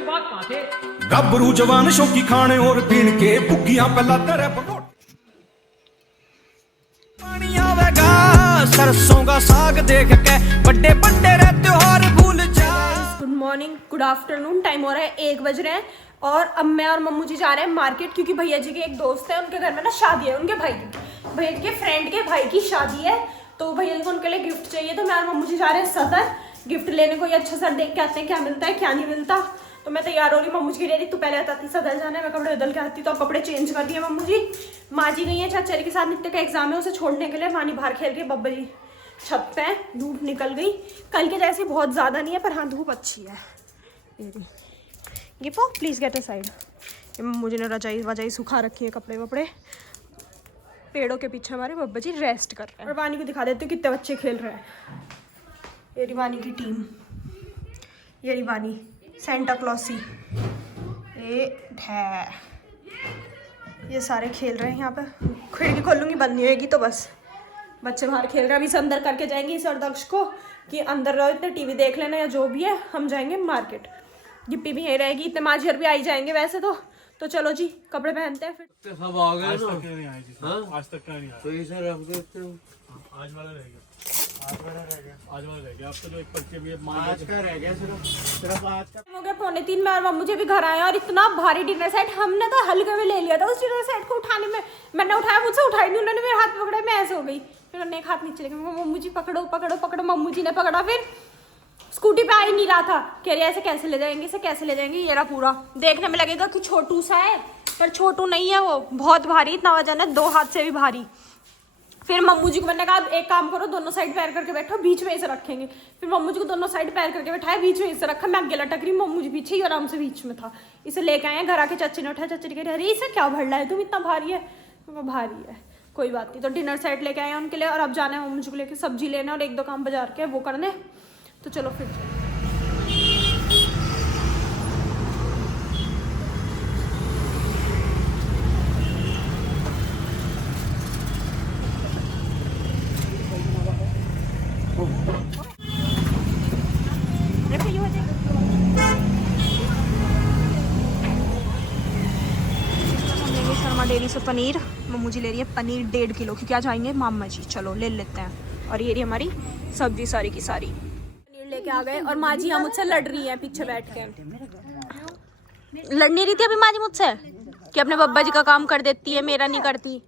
ऐसी बात कहाँ थे। गबरू जवान शौकी खाने और पीन के बुग्गियां पहला तेरे पानी आवेगा सरसों का साग देख के बड़े बड़े रे त्योहार भूल जा। Good morning, good afternoon. Time हो रहा है 1 बज रहे हैं और अब मैं और मम्मू जी जा रहे हैं मार्केट, क्योंकि भैया जी के एक दोस्त है, उनके घर में ना शादी है, उनके भाई की, भैया जी के फ्रेंड के भाई की शादी है, तो भैया जी को उनके लिए गिफ्ट चाहिए। तो मैं और मम्मू जी जा रहे हैं सदर गिफ्ट लेने को। ये अच्छा सा देख के आते हैं क्या मिलता है क्या नहीं मिलता। तो मैं तैयार हो रही, मम्मू जी की रेडी। तू पहले बताती सदर जाना है, मैं कपड़े बदल के आती, तो कपड़े चेंज कर दिए मम्मू जी। माँ जी गई है चाचा के साथ, नित्य का एग्जाम है, उसे छोड़ने के लिए। मानी बाहर खेल रही है, बब्बा जी छत पे, धूप निकल गई कल के जैसी बहुत ज़्यादा नहीं है, पर हाँ धूप अच्छी है। गिपो प्लीज़ गेट अ साइड। मुझे ने रजाई वजाई सुखा रखी है, कपड़े वपड़े। पेड़ों के पीछे हमारे बब्बा जी रेस्ट कर रहे हैं। और वानी को दिखा देते कितने बच्चे खेल रहे हैं। ये रिवानी की टीम, ये रिवानी सेंटा क्लॉसी, ये सारे खेल रहे हैं यहाँ पे। खिड़की खोलूँगी बंद नहीं होगी, तो बस बच्चे बाहर खेल रहे हैं। अभी से अंदर करके जाएंगे इस और दक्ष को कि अंदर रहो, इतने टीवी देख लेना या जो भी है, हम जाएंगे मार्केट। गिप्पी भी यहीं रहेगी, इतने माझियर भी आई जाएंगे वैसे तो चलो जी कपड़े पहनते हैं फिर। सब आ गए ना। आज तक का नहीं आया। तो इसे रख देते हो। आज वाला रह गया। आज वाला रह गया। अब तो जो एक पर्चे भी आज का रह गया सिर्फ आज का। हो गया 2:45 में और मुझे भी घर आया, और इतना भारी डिनर सेट हमने तो हल्के में ले लिया था। उस डिनर सेट को उठाने में मैंने उठाया, मुझसे उठाई नहीं, उन्होंने मेरे हाथ पकड़े, मैं ऐसे हो गई। फिर उन्होंने एक हाथ नीचे लेके मम्मू जी पकड़ो पकड़ो पकड़ो, मम्मू जी ने पकड़ा। फिर स्कूटी पे आ ही नहीं रहा था, कह रही ऐसे कैसे ले जाएंगे, इसे कैसे ले जाएंगे। ये रहा पूरा, देखने में लगेगा कि छोटू सा है, पर छोटू नहीं है वो, बहुत भारी, इतना वजन है, 2 हाथ से भी भारी। फिर मम्मू जी को मैंने कहा एक काम करो, दोनों साइड पैर करके बैठो, बीच में इसे रखेंगे। फिर मम्मू जी को दोनों साइड पैर करके बैठाया, बीच में इसे रखा, मैं आगे लटक रही, मम्मू जी पीछे ही आराम से बीच में था। इसे लेके आए, घर आके चाची ने उठाया, चाची ने कह रही अरे इसे क्या भर रहा है तुम, इतना भारी है। भारी है कोई बात नहीं। तो डिनर सेट लेके आए उनके लिए, और अब जाना है मम्मू जी को लेके सब्जी लेना और 1-2 काम बाजार के वो करने। तो चलो फिर डेयरी से पनीर। मम्मू जी ले रही है पनीर 1.5 किलो, क्योंकि आज आएंगे मामा जी। चलो ले लेते हैं। और ये रही हमारी सब्जी सारी की सारी। पनीर लेके आ गए और माँ जी यहाँ मुझसे लड़ रही है पीछे बैठ के। लड़ नहीं रही थी अभी माँ जी मुझसे कि अपने बब्बा जी का काम कर देती है, मेरा नहीं करती।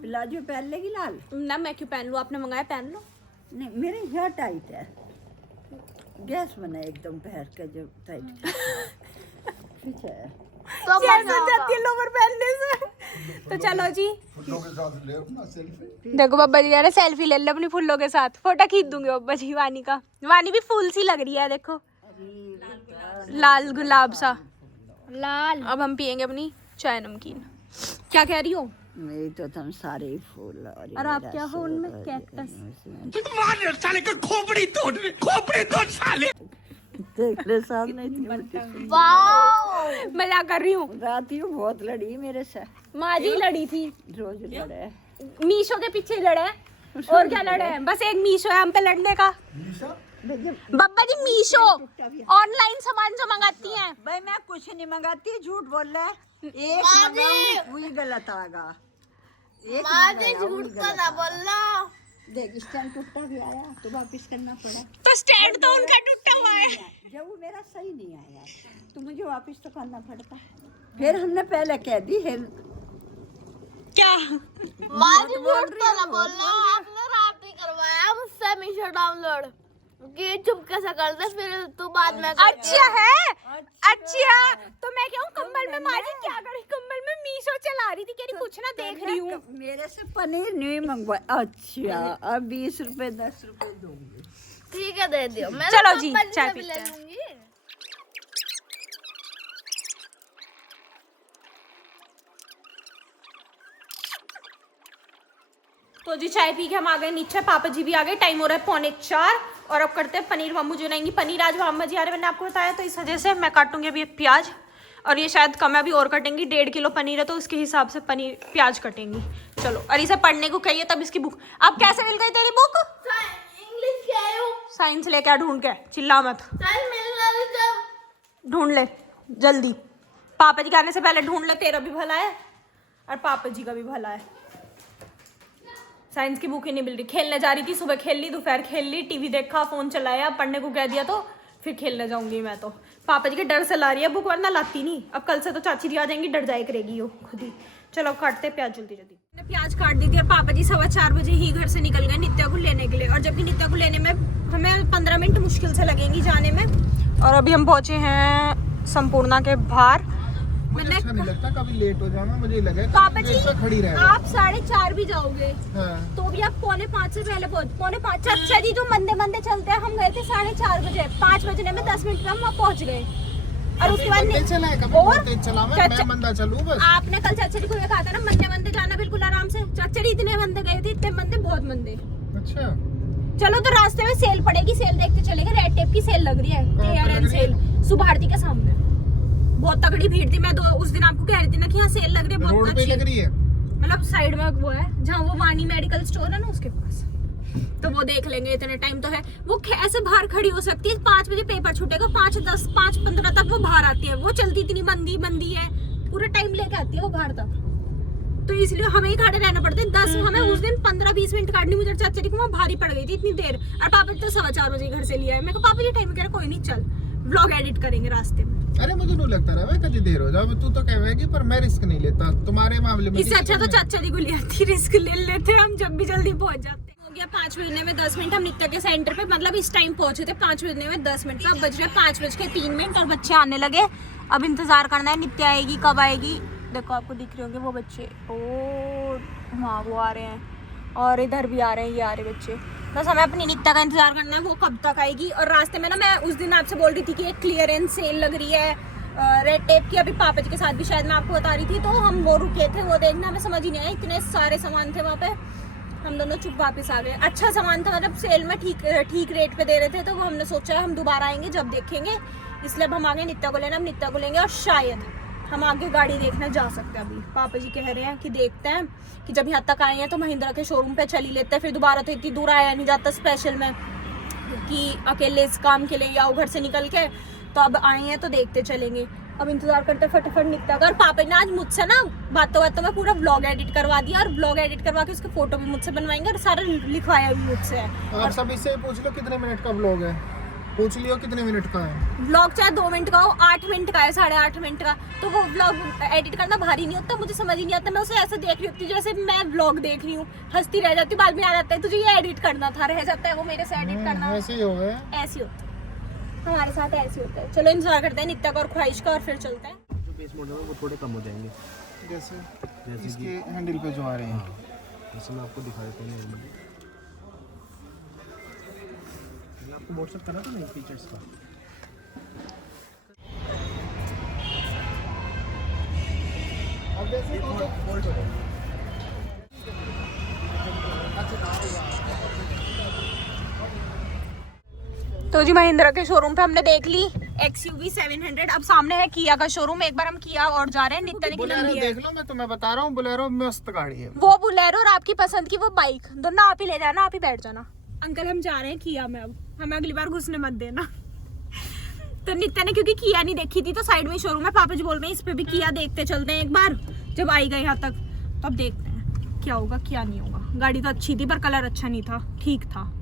प्लाजो पहन लेगी लाल ना, मैं क्यों पहन लूँ, आपने मंगाया पहन लो। नहीं, मेरे यहाँ टाइट है, गैस बना एकदम पहन के जो टाइट पीछे है। तो लोवर पहनने से। तो चलो जी, फुल्लों के साथ ले अपना सेल्फी। देखो बब्बा जी कह रहे सेल्फी ले लो अपनी फुल्लों के साथ, फोटो खींच दूंगी बब्बा जी वानी का। वानी भी फूल सी लग रही है, देखो लाल गुलाब सा लाल। अब हम पियेंगे अपनी चाय नमकीन। क्या कह रही हो? मेरी तो तुम सारे ही फूल और आप क्या हो उनमें? कैक्टस। देख ले सामने इतनी वाओ, मजाक कर रही हूँ। रात ही बहुत लड़ी मेरे से, माँ जी लड़ी थी, रोज लड़े, मीशो के पीछे लड़े हैं। और क्या लड़े हैं? बस एक मीशो है हम पे लड़ने का। बब्बा जी मीशो ऑनलाइन सामान जो मंगाती हैं। भाई मैं कुछ नहीं मंगाती, झूठ बोल रहा है। एक वही गलत आएगा, एक झूठ तो ना बोलना। देख स्टैंड टूटा भी आया तो वापिस करना पड़ा। तो स्टैंड तो उनका टूटा हुआ है। जब वो मेरा सही नहीं आया तो मुझे वापिस तो करना पड़ता। फिर हमने पहले कह दी है क्या, झूठ तो ना बोलना। आपने रात ही करवाया मुझसे मीशो डाउनलोड कि चुपके से कर दे, फिर तू बाद में अच्छा है। अच्छा तो मैं क्या हूँ कंबल में, माँ जी क्या करी, कंबल में मीशो चला रही थी, कह रही कुछ ना देख रही हूँ। मेरे से पनीर नहीं मंगवाया। अच्छा अब 20 रुपए 10 रुपए दूंगी। ठीक है दे दियो। मैं चलो जी चाय पीते हैं। तो जी चाय पी के हम आ गए नीचे, पापा जी भी आ गए। टाइम हो रहा है 3:45 और अब करते हैं पनीर। मम्मू जी बनाएंगी पनीर, आज मामा जी आ रहे, मैंने आपको बताया, तो इस वजह से मैं काटूंगी अभी प्याज, और ये शायद कम है, अभी और कटेंगी। 1.5 किलो पनीर है तो उसके हिसाब से पनीर प्याज कटेंगी। चलो, और इसे पढ़ने को कहिए तब इसकी बुक। अब कैसे मिल गई तेरी बुक? इंग्लिश के आयो, साइंस लेके आ ढूंढ के, चिल्ला मत। साइंस मिल रहा है जब ढूंढ ले जल्दी, पापा जी के आने से पहले ढूंढ ले, तेरा भी भला है और पापा जी का भी भला है। साइंस की बुक ही नहीं मिल रही। खेलने जा रही थी, सुबह खेल ली, दोपहर खेल ली, टीवी देखा, फोन चलाया, पढ़ने को कह दिया तो फिर खेलने जाऊंगी मैं। तो पापा जी के डर से ला रही है बुक, वरना लाती नहीं। अब कल से तो चाची जी आ जाएंगी, डर जाए करेगी वो खुद ही। चलो अब काटते प्याज जल्दी जल्दी। मैंने प्याज काट दी थी और पापा जी 4:15 बजे ही घर से निकल गए नित्या को लेने के लिए। और जबकि नित्या को लेने में हमें 15 मिनट मुश्किल से लगेंगी जाने में। और अभी हम पहुंचे हैं संपूर्णा के बाहर। मुझे अच्छा नहीं लगता कभी लेट हो जाना, मुझे लगे पापा जी खड़ी रहे। आप 4:30 भी जाओगे हाँ। तो भी आप 4:45 से पहले पहुंच। 4:45 अच्छा जी जो मंदे मंदे चलते हैं, हम गए थे 4:30 बजे, 5 बजने में 10 मिनट में हम वहाँ पहुंच गए। और उसके बाद मैं मंदा चलूं बस। आपने कल चाचा जी को ये कहा था ना, मंदे मंदे जाना बिल्कुल आराम से। चाचा जी इतने मंदे गए थे, इतने मंदे, बहुत मंदे। अच्छा चलो तो रास्ते में सेल पड़ेगी, सेल देखते चलेंगे। रेड टेप की सेल लग रही है, क्लियरेंस सेल, सुभारती के सामने। बहुत तगड़ी भीड़ थी। मैं उस दिन आपको कह रही थी ना कि यहाँ सेल लग रही है, बहुत अच्छी लग रही है। मतलब साइड में वो है जहाँ वो वाणी मेडिकल स्टोर है ना, उसके पास। तो वो देख लेंगे, इतने टाइम तो है। वो ऐसे बाहर खड़ी हो सकती है। 5 बजे पेपर छूटेगा, 5:10, 5:15 तक वो बाहर आती है। वो चलती इतनी मंदी है, पूरा टाइम लेके आती है वो बाहर तक। तो इसलिए हमें ही खड़े रहना पड़ता है। 10 हमें उस दिन 15-20 मिनट काटनी मुझे चाचा जी को वहाँ भारी पड़ गई थी इतनी देर। और पापा जी तो 4:15 बजे घर से लिया है। मैं कहा पापा जी टाइम कह रहा कोई नहीं, चल व्लॉग एडिट करेंगे रास्ते में। अरे मुझे नहीं लगता रहा कभी देर हो जाए, तू तो कहेगी, पर मैं रिस्क नहीं लेता तुम्हारे मामले में। इससे अच्छा तो चाचा जी को ले आती, रिस्क ले लेते हम, जब भी जल्दी पहुंच जाते। हो गया 5 बजने में 10 मिनट। हम नित्या के सेंटर पे मतलब इस टाइम पहुंचे थे 5 बजने में 10 मिनट। अब बज रहे 5:03 और बच्चे आने लगे। अब इंतजार करना है, नित्या आएगी कब आएगी। देखो आपको दिख रहे होंगे वो बच्चे, ओ हाँ वो आ रहे हैं। और इधर भी आ रहे हैं, ये आ रहे बच्चे। बस हमें अपनी नित्या का इंतजार करना है, वो कब तक आएगी। और रास्ते में ना मैं उस दिन आपसे बोल रही थी कि एक क्लियरेंस सेल लग रही है रेड टेप की। अभी पापा जी के साथ भी शायद मैं आपको बता रही थी। तो हम वो रुके थे, वो देखना हमें समझ ही नहीं आया, इतने सारे सामान थे वहाँ पे। हम दोनों चुप वापस आ गए। अच्छा सामान था, मतलब सेल में ठीक रेट पे दे रहे थे। तो वो हमने सोचा हम दोबारा आएंगे जब देखेंगे, इसलिए अब हम आगे नित्या को लेना। हम नित्या को लेंगे और शायद हम आगे गाड़ी देखने जा सकते हैं। अभी पापा जी कह रहे हैं कि देखते हैं कि जब यहाँ तक आए हैं तो महिंद्रा के शोरूम पे चल ही लेते हैं। फिर दोबारा तो इतनी दूर आया नहीं जाता स्पेशल में कि अकेले इस काम के लिए या घर से निकल के। तो अब आए हैं तो देखते चलेंगे। अब इंतजार करते फटाफट निकता। और पापा ने आज मुझसे ना बातों में पूरा व्लॉग एडिट करवा दिया। और व्लॉग एडिट करवा के उसके फोटो भी मुझसे बनवाएंगे और सारा लिखवाया भी मुझसे है। और सब इससे पूछ लो कितने मिनट का व्लॉग है, पूछ लियो कितने मिनट का है। व्लॉग चाहे 2 मिनट का हो, 8 मिनट का है, 8.5 मिनट का। तो वो व्लॉग एडिट करना भारी नहीं होता, मुझे समझ ही नहीं आता। मैं उसे ऐसे देख रही होती जैसे मैं व्लॉग देख रही हूँ, हंसती रह जाती, बाद में आ जाता है तुझे ये एडिट करना था, रह जाता है वो मेरे से एडिट करना। ऐसे ही हो गया, ऐसे होता है हमारे साथ, ऐसे होता है। चलो इंतजार करते हैं नित्या का और ख्वाहिश का, और फिर चलते हैं। जो बेस मॉडल है वो थोड़े कम हो जाएंगे, जैसे इसके हैंडल पे जो आ रहे हैं। जैसे मैं आपको दिखा देता हूँ। मैं आपको व्हाट्सएप करा था ना फीचर्स का। अब जैसे फोल्ड हो जाएगा। तो जी महिंद्रा के शोरूम पे हमने देख ली XUV 700। अब सामने है किया का शोरूम। एक बार हम किया और जा रहे हैं। नित्या ने बोलेरो देख लो, मैं तुम्हें बता रहा हूँ, बोलेरो मस्त गाड़ी है। वो बोलेरो और आपकी पसंद की वो बाइक, दोनों आप ही ले जाना, आप ही बैठ जाना। अंकल हम जा रहे हैं किया में, अब हमें अगली बार घुसने मत देना। तो नित्या ने क्योंकि किया नहीं देखी थी, तो साइड में शोरूम है, पापा जी बोल रहे हैं इस पे भी किया देखते चलते हैं एक बार, जब आई गए यहाँ तक। तो अब देखते हैं क्या होगा क्या नहीं होगा। गाड़ी तो अच्छी थी पर कलर अच्छा नहीं था, ठीक था।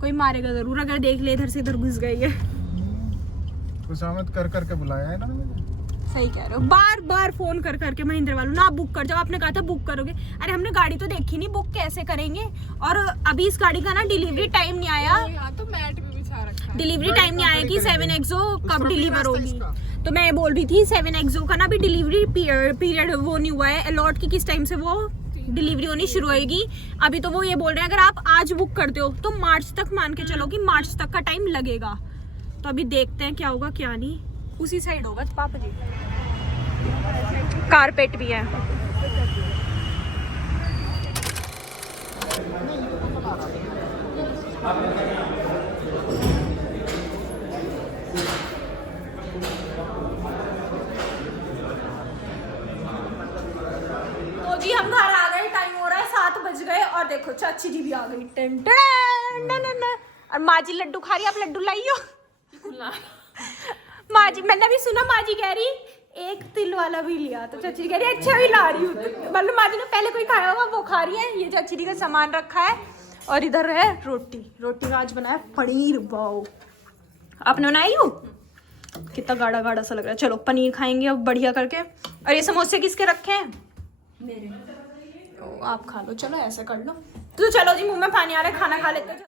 कोई मारेगा जरूर अगर देख ले इधर से इधर घुस गई है। खुशामद कर करके बुलाया है ना मुझे। सही कह रहे हो, बार बार फोन कर करके महिंद्रा वालों ना बुक कर जाओ। आपने कहा था बुक करोगे, अरे हमने गाड़ी तो देखी नहीं, बुक कैसे करेंगे। और अभी इस गाड़ी का ना डिलीवरी टाइम नहीं आया, तो मैट भी बिछा रखा है। डिलीवरी टाइम नहीं आया कि 7XO कब डिलीवर होगी। तो मैं बोल रही थी 7XO का ना भी डिलीवरी पीरियड वो नहीं हुआ है अलॉट की, किस टाइम से वो डिलीवरी होनी शुरू होगी। अभी तो वो ये बोल रहे हैं अगर आप आज बुक करते हो तो मार्च तक मान के चलो कि मार्च तक का टाइम लगेगा। तो अभी देखते हैं क्या होगा क्या नहीं। उसी साइड होगा पापा जी, कारपेट भी है। तो जी हम घर आ गए, टाइम हो रहा है 7 बज गए। और देखो चाची जी भी आ गई। और माँ जी लड्डू खा रही है, आप लड्डू लाइयो। माँ जी, मैंने भी सुना माँ जी कह रही एक तिल वाला भी लिया, तो चाची कह रही अच्छा भी ला रही हूँ। मतलब माँ जी ने पहले कोई खाया होगा वो खा रही है। ये चाची जी का सामान रखा है और इधर है रोटी का आज बनाया पनीर। वाओ, आपने बनाई हो? कितना गाढ़ा गाढ़ा सा लग रहा है। चलो पनीर खाएंगे अब बढ़िया करके। और ये समोसे किसके रखे हैं? मेरे। आप खा लो, चलो ऐसा कर लो। तो चलो जी, मुंह में पानी आ रहा है, खाना खा लेते हैं।